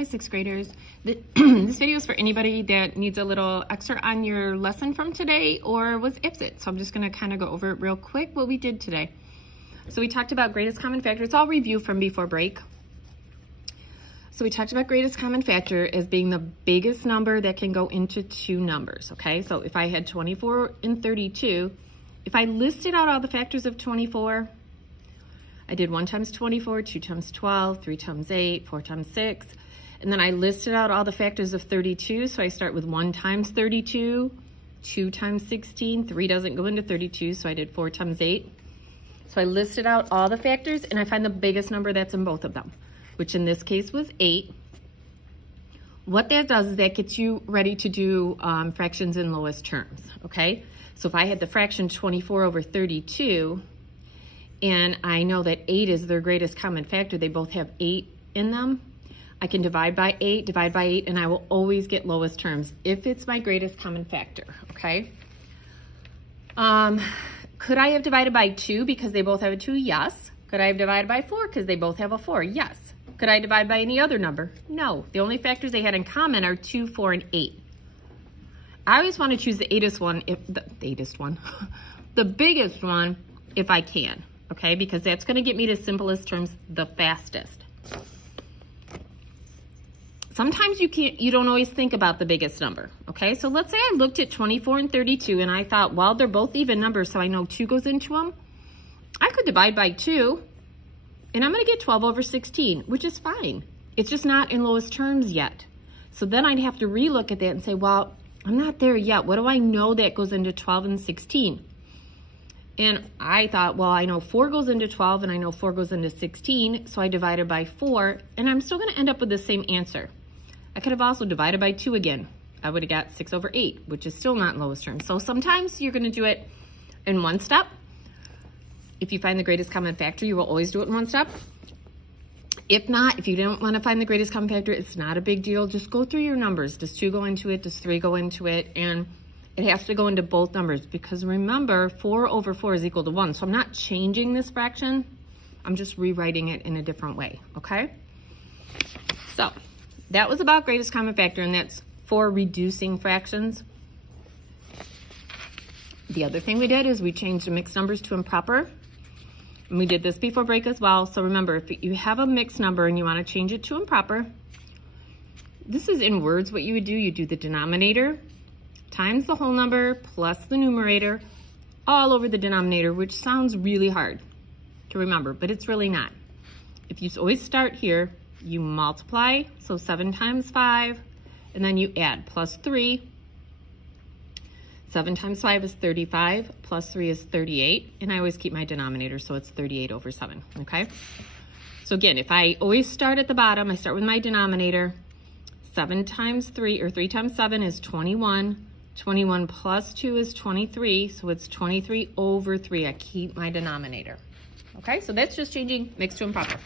Hi, sixth graders. This video is for anybody that needs a little extra on your lesson from today or was absent. So I'm just gonna kind of go over it real quick what we did today. So we talked about greatest common factor. It's all review from before break. So we talked about greatest common factor as being the biggest number that can go into two numbers, okay? So if I had 24 and 32, if I listed out all the factors of 24, I did 1 times 24, 2 times 12, 3 times 8, 4 times 6, and then I listed out all the factors of 32. So I start with 1 times 32, 2 times 16, 3 doesn't go into 32, so I did 4 times 8. So I listed out all the factors and I find the biggest number that's in both of them, which in this case was 8. What that does is that gets you ready to do fractions in lowest terms, okay? So if I had the fraction 24 over 32, and I know that 8 is their greatest common factor, they both have 8 in them, I can divide by 8, and I will always get lowest terms if it's my greatest common factor, okay? Could I have divided by 2 because they both have a 2? Yes. Could I have divided by 4 because they both have a 4? Yes. Could I divide by any other number? No. The only factors they had in common are 2, 4, and 8. I always want to choose the biggest one, if I can, okay? Because that's going to get me to simplest terms the fastest. Sometimes you don't always think about the biggest number, okay? So let's say I looked at 24 and 32 and I thought, well, they're both even numbers, so I know 2 goes into them. I could divide by 2 and I'm gonna get 12 over 16, which is fine. It's just not in lowest terms yet. So then I'd have to relook at that and say, well, I'm not there yet. What do I know that goes into 12 and 16? And I thought, well, I know 4 goes into 12 and I know 4 goes into 16, so I divided by 4 and I'm still gonna end up with the same answer. I could have also divided by 2 again. I would have got 6 over 8, which is still not in lowest terms. So sometimes you're gonna do it in one step. If you find the greatest common factor, you will always do it in one step. If not, if you don't wanna find the greatest common factor, it's not a big deal. Just go through your numbers. Does 2 go into it? Does 3 go into it? And it has to go into both numbers because remember, 4 over 4 is equal to 1. So I'm not changing this fraction. I'm just rewriting it in a different way, okay? So that was about greatest common factor, and that's for reducing fractions. The other thing we did is we changed the mixed numbers to improper. And we did this before break as well. So remember, if you have a mixed number and you want to change it to improper, this is in words what you would do. You do the denominator times the whole number plus the numerator all over the denominator, which sounds really hard to remember, but it's really not. If you always start here, you multiply, so 7 times 5, and then you add plus 3. 7 times 5 is 35, plus 3 is 38, and I always keep my denominator, so it's 38 over 7, okay? So again, if I always start at the bottom, I start with my denominator. 7 times 3, or 3 times 7 is 21. 21 plus 2 is 23, so it's 23 over 3. I keep my denominator, okay? So that's just changing mixed to improper.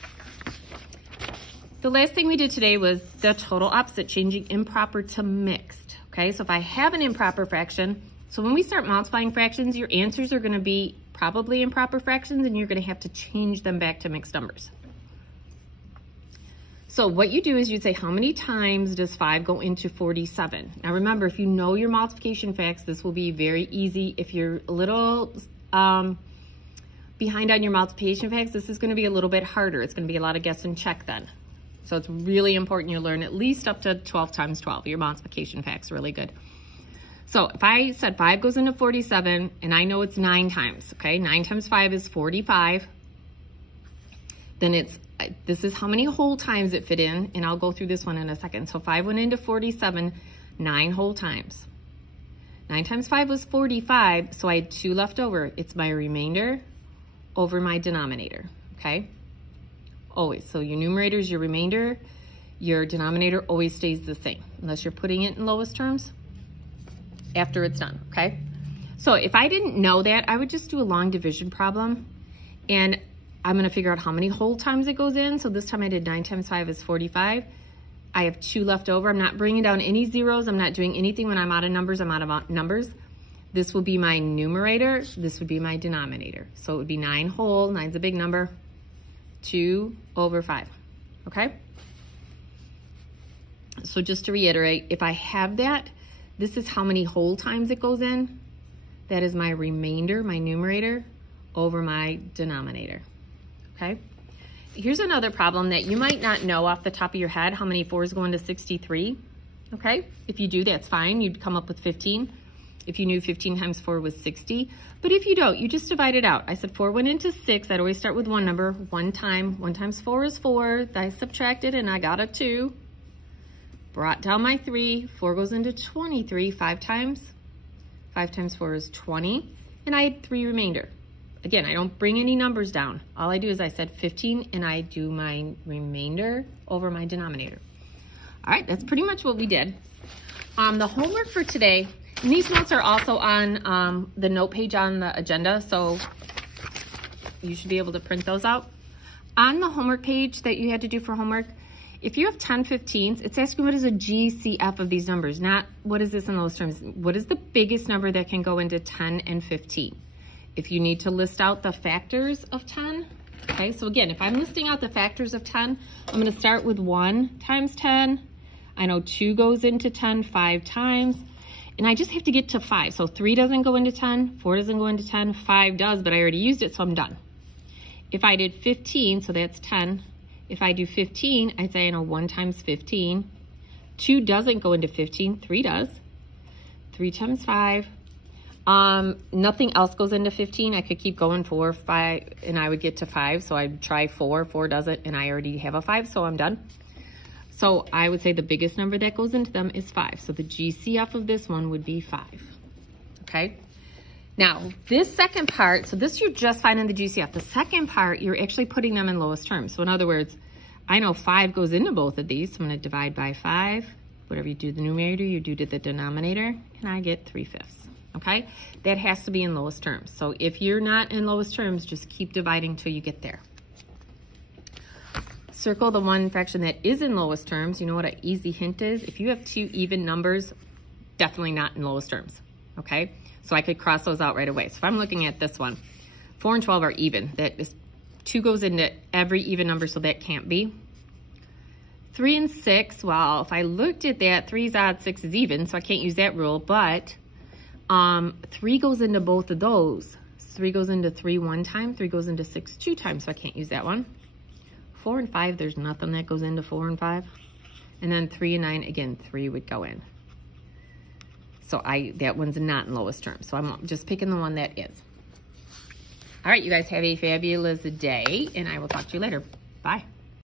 The last thing we did today was the total opposite, changing improper to mixed, okay? So if I have an improper fraction, so when we start multiplying fractions, your answers are gonna be probably improper fractions and you're gonna have to change them back to mixed numbers. So what you do is you'd say, how many times does 5 go into 47? Now remember, if you know your multiplication facts, this will be very easy. If you're a little behind on your multiplication facts, this is gonna be a little bit harder. It's gonna be a lot of guess and check then. So it's really important you learn at least up to 12 times 12. Your multiplication facts are really good. So if I said 5 goes into 47, and I know it's 9 times, okay? 9 times 5 is 45. Then this is how many whole times it fit in, and I'll go through this one in a second. So 5 went into 47, 9 whole times. 9 times 5 was 45, so I had 2 left over. It's my remainder over my denominator, okay? Always. So your numerator is your remainder. Your denominator always stays the same, unless you're putting it in lowest terms after it's done, okay? So if I didn't know that, I would just do a long division problem, and I'm gonna figure out how many whole times it goes in. So this time I did 9 times 5 is 45. I have 2 left over. I'm not bringing down any zeros. I'm not doing anything when I'm out of numbers. I'm out of numbers. This will be my numerator. This would be my denominator. So it would be 9 whole. 9's a big number. 2 over 5, okay? So just to reiterate, if I have that, this is how many whole times it goes in. That is my remainder, my numerator, over my denominator, okay? Here's another problem that you might not know off the top of your head, how many 4s go into 63, okay? If you do, that's fine. You'd come up with 15. If you knew 15 times 4 was 60. But if you don't, you just divide it out. I said 4 went into 6. I'd always start with one number, 1 time. 1 times 4 is 4. I subtracted and I got a 2. Brought down my 3. 4 goes into 23 5 times. 5 times 4 is 20. And I had 3 remainder. Again, I don't bring any numbers down. All I do is I said 15 and I do my remainder over my denominator. All right, that's pretty much what we did. The homework for today, and these notes are also on the note page on the agenda, so you should be able to print those out. On the homework page that you had to do for homework, if you have 10 15s, it's asking what is a GCF of these numbers, not what is this in those terms. What is the biggest number that can go into 10 and 15? If you need to list out the factors of 10, okay, so again, if I'm listing out the factors of 10, I'm gonna start with 1 times 10. I know 2 goes into 10 5 times, and I just have to get to 5. So 3 doesn't go into 10, 4 doesn't go into 10, 5 does, but I already used it, so I'm done. If I did 15, so that's 10. If I do 15, I say I know 1 times 15. 2 doesn't go into 15, 3 does. 3 times 5. Nothing else goes into 15. I could keep going 4, 5, and I would get to 5. So I'd try 4, 4 doesn't, and I already have a 5, so I'm done. So I would say the biggest number that goes into them is 5. So the GCF of this one would be 5, okay? Now, this second part, so this you're just finding the GCF. The second part, you're actually putting them in lowest terms. So in other words, I know 5 goes into both of these, so I'm gonna divide by 5. Whatever you do to the numerator, you do to the denominator, and I get 3/5. Okay, that has to be in lowest terms. So if you're not in lowest terms, just keep dividing till you get there. Circle the one fraction that is in lowest terms. You know what an easy hint is? If you have 2 even numbers, definitely not in lowest terms, okay? So I could cross those out right away. So if I'm looking at this one, 4 and 12 are even. That is, 2 goes into every even number, so that can't be. 3 and 6, well, if I looked at that, 3 is odd, 6 is even, so I can't use that rule, but 3 goes into both of those. 3 goes into 3 1 time, 3 goes into 6 2 times, so I can't use that one. 4 and 5, there's nothing that goes into 4 and 5. And then 3 and 9, again, 3 would go in. So that one's not in lowest terms. So I'm just picking the one that is. All right, you guys have a fabulous day, and I will talk to you later. Bye.